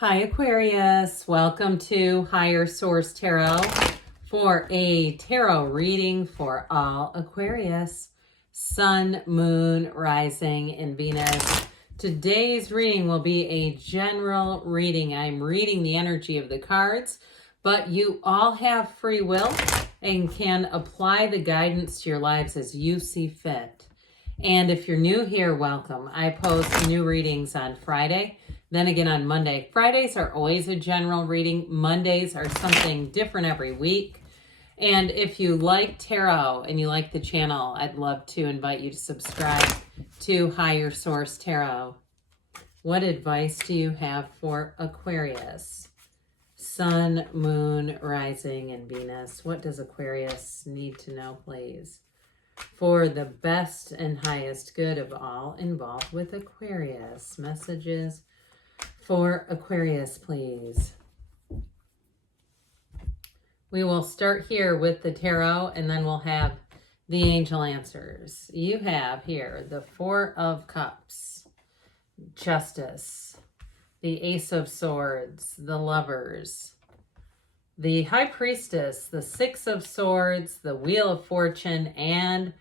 Hi Aquarius, welcome to Higher Source Tarot for a tarot reading for all Aquarius, Sun, Moon, Rising, and Venus. Today's reading will be a general reading. I'm reading the energy of the cards, but you all have free will and can apply the guidance to your lives as you see fit. And if you're new here, welcome. I post new readings on Friday, then again on Monday. Fridays are always a general reading. Mondays are something different every week. And if you like tarot and you like the channel, I'd love to invite you to subscribe to Higher Source Tarot. What advice do you have for Aquarius? Sun, Moon, Rising, and Venus. What does Aquarius need to know, please? For the best and highest good of all involved with Aquarius. Messages for Aquarius, please. We will start here with the tarot and then we'll have the angel answers. You have here the Four of Cups, Justice, the Ace of Swords, the Lovers, the High Priestess, the Six of Swords, the Wheel of Fortune, and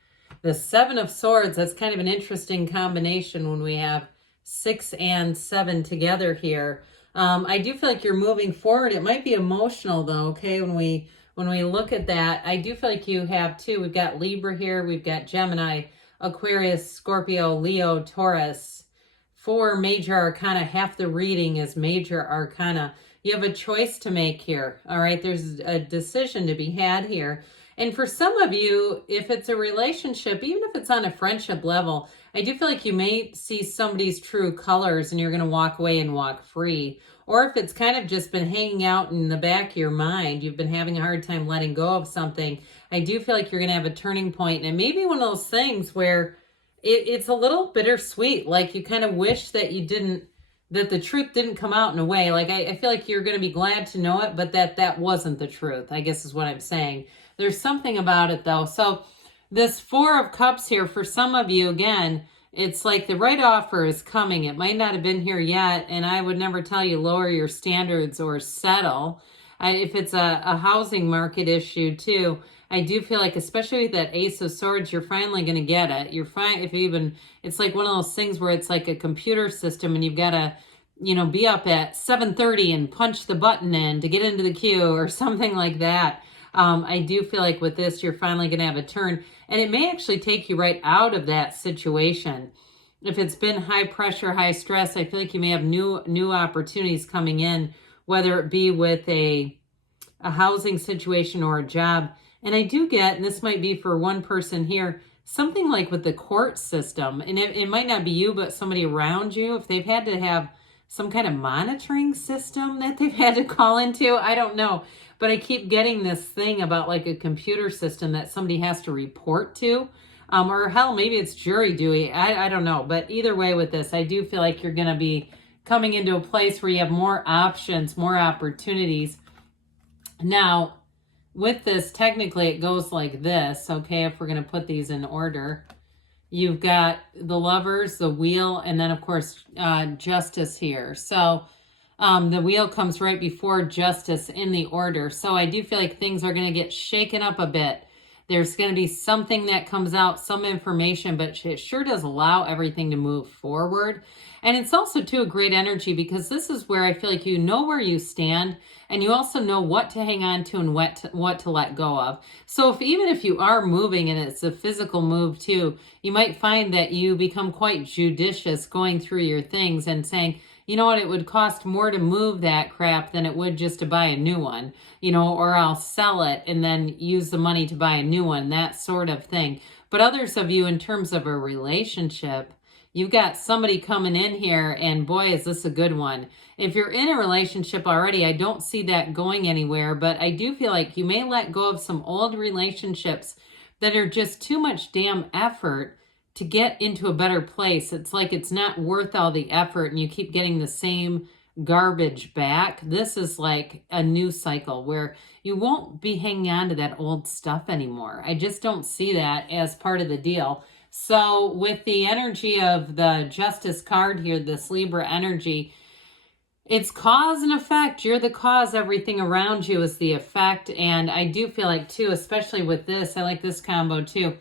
the Seven of Swords. That's kind of an interesting combination when we have 6 and 7 together here. I do feel like you're moving forward. It might be emotional though, okay? When we look at that, I do feel like you have two. We've got Libra here, we've got Gemini, Aquarius, Scorpio, Leo, Taurus. 4 major arcana, half the reading is major arcana. You have a choice to make here, all right? There's a decision to be had here. And for some of you, if it's a relationship, even if it's on a friendship level, I do feel like you may see somebody's true colors and you're going to walk away and walk free. Or if it's kind of just been hanging out in the back of your mind, you've been having a hard time letting go of something, I do feel like you're going to have a turning point. And maybe one of those things where it's a little bittersweet, like you kind of wish that you didn't, that the truth didn't come out in a way. Like I feel like you're going to be glad to know it, but that wasn't the truth, I guess is what I'm saying. There's something about it though. So this Four of Cups here, for some of you, again, it's like the right offer is coming. It might not have been here yet, and I would never tell you lower your standards or settle. If it's a housing market issue too, I do feel like, especially with that Ace of Swords, you're finally going to get it. You're fine. If even, it's like one of those things where it's like a computer system and you've got to, be up at 7:30 and punch the button in to get into the queue or something like that. I do feel like with this, you're finally going to have a turn, and it may actually take you right out of that situation. If it's been high pressure, high stress, I feel like you may have new opportunities coming in, whether it be with a housing situation or a job. And I do get, and this might be for one person here, something like with the court system, and it might not be you, but somebody around you, if they've had to have some kind of monitoring system that they've had to call into, I don't know. But I keep getting this thing about like a computer system that somebody has to report to, or hell, maybe it's jury duty. I don't know. But either way with this, I do feel like you're going to be coming into a place where you have more options, more opportunities. Now, with this, technically it goes like this, okay, if we're going to put these in order. You've got the Lovers, the Wheel, and then, of course, Justice here. So the Wheel comes right before Justice in the order. So I do feel like things are going to get shaken up a bit. There's going to be something that comes out, some information, but it sure does allow everything to move forward. And it's also, too, a great energy because this is where I feel like you know where you stand and you also know what to hang on to and what to let go of. So even if you are moving and it's a physical move, too, you might find that you become quite judicious going through your things and saying, you know what, it would cost more to move that crap than it would just to buy a new one, or I'll sell it and then use the money to buy a new one, that sort of thing. But others of you, in terms of a relationship, you've got somebody coming in here and boy, is this a good one. If you're in a relationship already, I don't see that going anywhere, but I do feel like you may let go of some old relationships that are just too much damn effort to get into a better place. It's like it's not worth all the effort and you keep getting the same garbage back. This is like a new cycle where you won't be hanging on to that old stuff anymore. I just don't see that as part of the deal. So with the energy of the Justice card here, this Libra energy, It's cause and effect. You're the cause. Everything around you is the effect. And I do feel like, too, especially with this, I like this combo, too.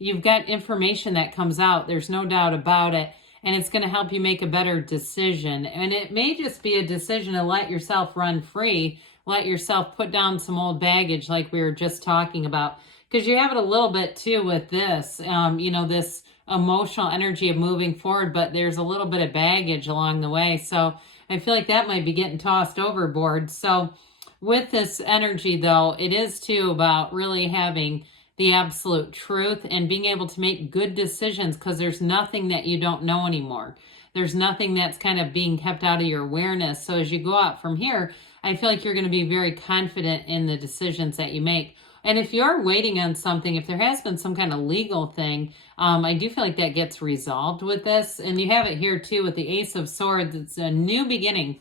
You've got information that comes out. There's no doubt about it. And it's going to help you make a better decision. And it may just be a decision to let yourself run free, let yourself put down some old baggage like we were just talking about. Because you have it a little bit, too, with this, you know, this emotional energy of moving forward, but there's a little bit of baggage along the way. So I feel like that might be getting tossed overboard. So with this energy, though, it is, too, about really having the absolute truth and being able to make good decisions, because there's nothing that you don't know anymore. There's nothing that's kind of being kept out of your awareness. So as you go out from here, I feel like you're going to be very confident in the decisions that you make. And if you're waiting on something, if there has been some kind of legal thing, I do feel like that gets resolved with this. And you have it here too with the Ace of Swords. It's a new beginning.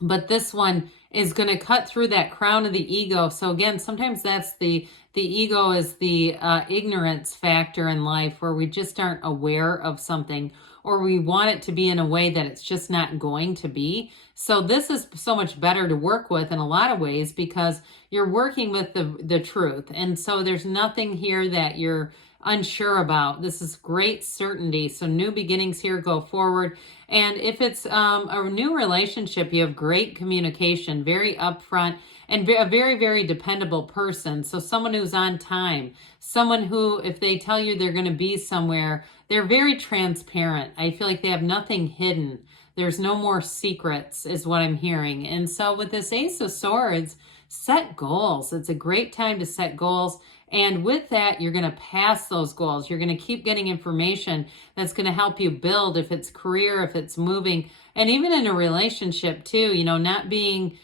But this one is going to cut through that crown of the ego. So again, sometimes that's the ego is the ignorance factor in life, where we just aren't aware of something, or we want it to be in a way that it's just not going to be. So this is so much better to work with in a lot of ways, because you're working with the truth. And so there's nothing here that you're unsure about. This is great certainty. So new beginnings here, go forward. And if it's a new relationship, you have great communication, very upfront, and a very, very dependable person. So someone who's on time, someone who, if they tell you they're going to be somewhere, they're very transparent. I feel like they have nothing hidden. There's no more secrets, is what I'm hearing. And so with this Ace of Swords, set goals. It's a great time to set goals. And with that, you're going to pass those goals. You're going to keep getting information that's going to help you build, if it's career, if it's moving, and even in a relationship too. You know, not being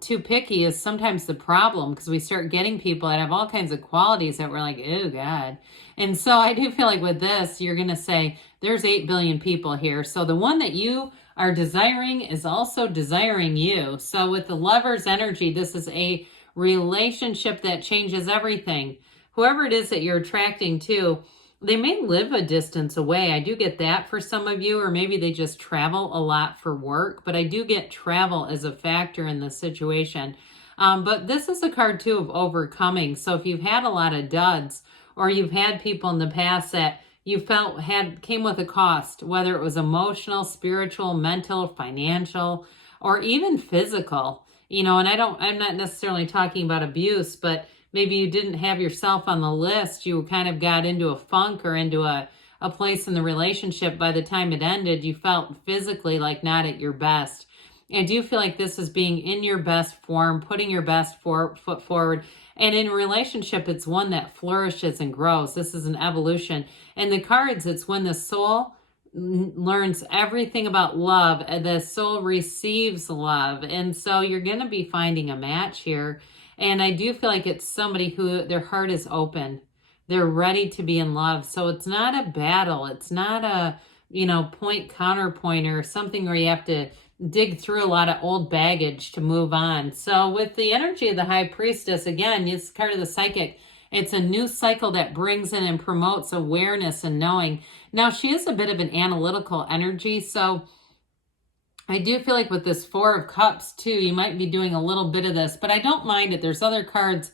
too picky is sometimes the problem, because we start getting people that have all kinds of qualities that we're like, oh God. And so I do feel like with this, you're going to say, there's 8 billion people here. So the one that you are desiring is also desiring you. So with the Lover's energy, this is a relationship that changes everything. Whoever it is that you're attracting to, they may live a distance away. I do get that for some of you, or maybe they just travel a lot for work, but I do get travel as a factor in this situation. But this is a card too of overcoming. So if you've had a lot of duds, or you've had people in the past that you felt came with a cost, whether it was emotional, spiritual, mental, financial, or even physical, you know, and I'm not necessarily talking about abuse, but maybe you didn't have yourself on the list. You kind of got into a funk or into a place in the relationship. By the time it ended, you felt physically like not at your best. I do feel like this is being in your best form, putting your best foot forward. And in a relationship, it's one that flourishes and grows. This is an evolution. And the cards, it's when the soul learns everything about love, and the soul receives love. And so you're going to be finding a match here. And I do feel like it's somebody who their heart is open. They're ready to be in love. So it's not a battle. It's not a, you know, point counterpoint or something where you have to dig through a lot of old baggage to move on. So with the energy of the High Priestess, again, it's part of the psychic. It's a new cycle that brings in and promotes awareness and knowing. Now, she is a bit of an analytical energy, so I do feel like with this Four of Cups too, you might be doing a little bit of this, but I don't mind it. There's other cards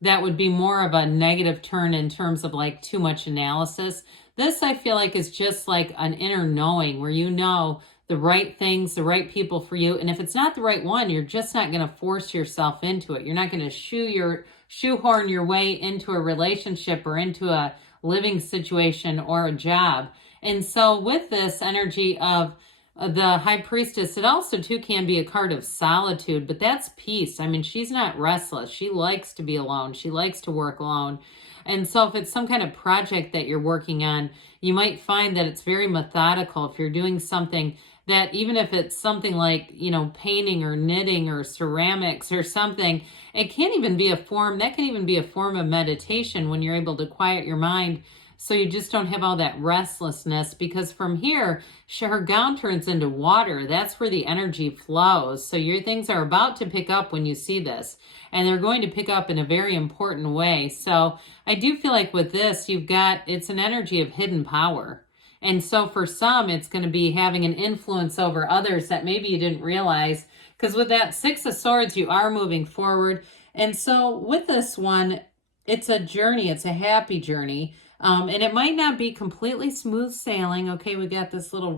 that would be more of a negative turn in terms of like too much analysis. This, I feel like, is just like an inner knowing where you know the right things, the right people for you. And if it's not the right one, you're just not going to force yourself into it. You're not going to shoehorn your way into a relationship or into a living situation or a job. And so with this energy of the High Priestess, it also too can be a card of solitude, but that's peace. I mean, she's not restless. She likes to be alone. She likes to work alone. And so if it's some kind of project that you're working on, you might find that it's very methodical. If you're doing something that, even if it's something like, you know, painting or knitting or ceramics or something, it can't even be a form, that can even be a form of meditation when you're able to quiet your mind so you just don't have all that restlessness. Because from here, her gown turns into water. That's where the energy flows. So your things are about to pick up when you see this, and they're going to pick up in a very important way. So I do feel like with this, it's an energy of hidden power. And so for some, it's going to be having an influence over others that maybe you didn't realize. Because with that Six of Swords, you are moving forward. And so with this one, it's a journey. It's a happy journey. And it might not be completely smooth sailing. Okay, we got this little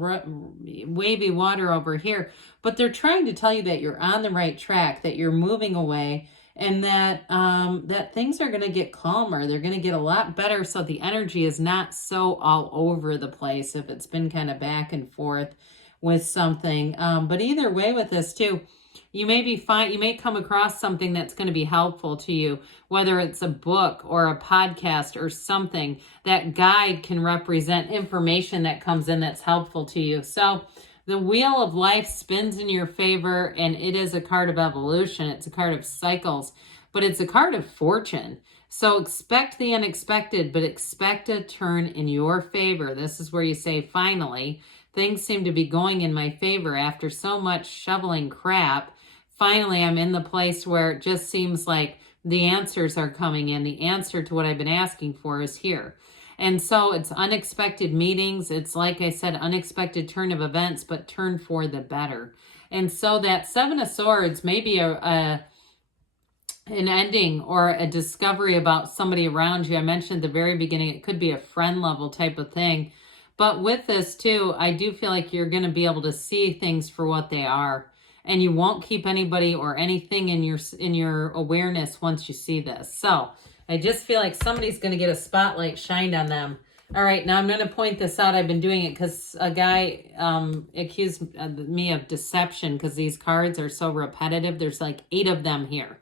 wavy water over here. But they're trying to tell you that you're on the right track, that you're moving away, and that that things are going to get calmer. They're going to get a lot better, so the energy is not so all over the place if it's been kind of back and forth with something. But either way with this too, you may come across something that's going to be helpful to you, whether it's a book or a podcast or something. That guide can represent information that comes in that's helpful to you. So the wheel of life spins in your favor, and it is a card of evolution. It's a card of cycles, but it's a card of fortune. So expect the unexpected, but expect a turn in your favor. This is where you say, finally, things seem to be going in my favor after so much shoveling crap. Finally, I'm in the place where it just seems like the answers are coming in. The answer to what I've been asking for is here. And so it's unexpected meetings. It's, like I said, unexpected turn of events, but turn for the better. And so that Seven of Swords may be an ending or a discovery about somebody around you. I mentioned at the very beginning, it could be a friend level type of thing. But with this too, I do feel like you're going to be able to see things for what they are. And you won't keep anybody or anything in your awareness once you see this. So I just feel like somebody's going to get a spotlight shined on them. All right, now I'm going to point this out. I've been doing it because a guy accused me of deception because these cards are so repetitive. There's like 8 of them here.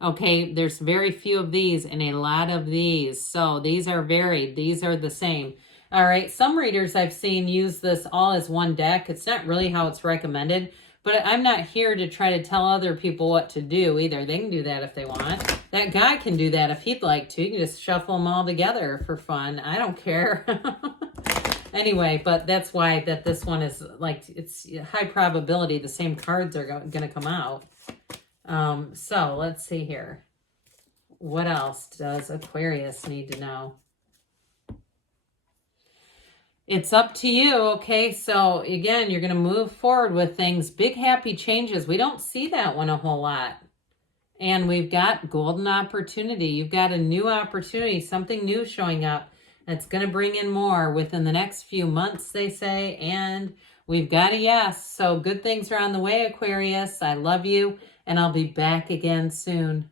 Okay, there's very few of these and a lot of these. So these are varied. These are the same. All right, some readers I've seen use this all as one deck. It's not really how it's recommended. But I'm not here to try to tell other people what to do either. They can do that if they want. That guy can do that if he'd like to. You can just shuffle them all together for fun. I don't care. Anyway, but that's why that this one is like, it's high probability the same cards are going to come out. So let's see here. What else does Aquarius need to know? It's up to you, okay? So again, you're going to move forward with things. Big happy changes. We don't see that one a whole lot. And we've got golden opportunity. You've got a new opportunity, something new showing up that's going to bring in more within the next few months, they say. And we've got a yes. So good things are on the way, Aquarius. I love you, and I'll be back again soon.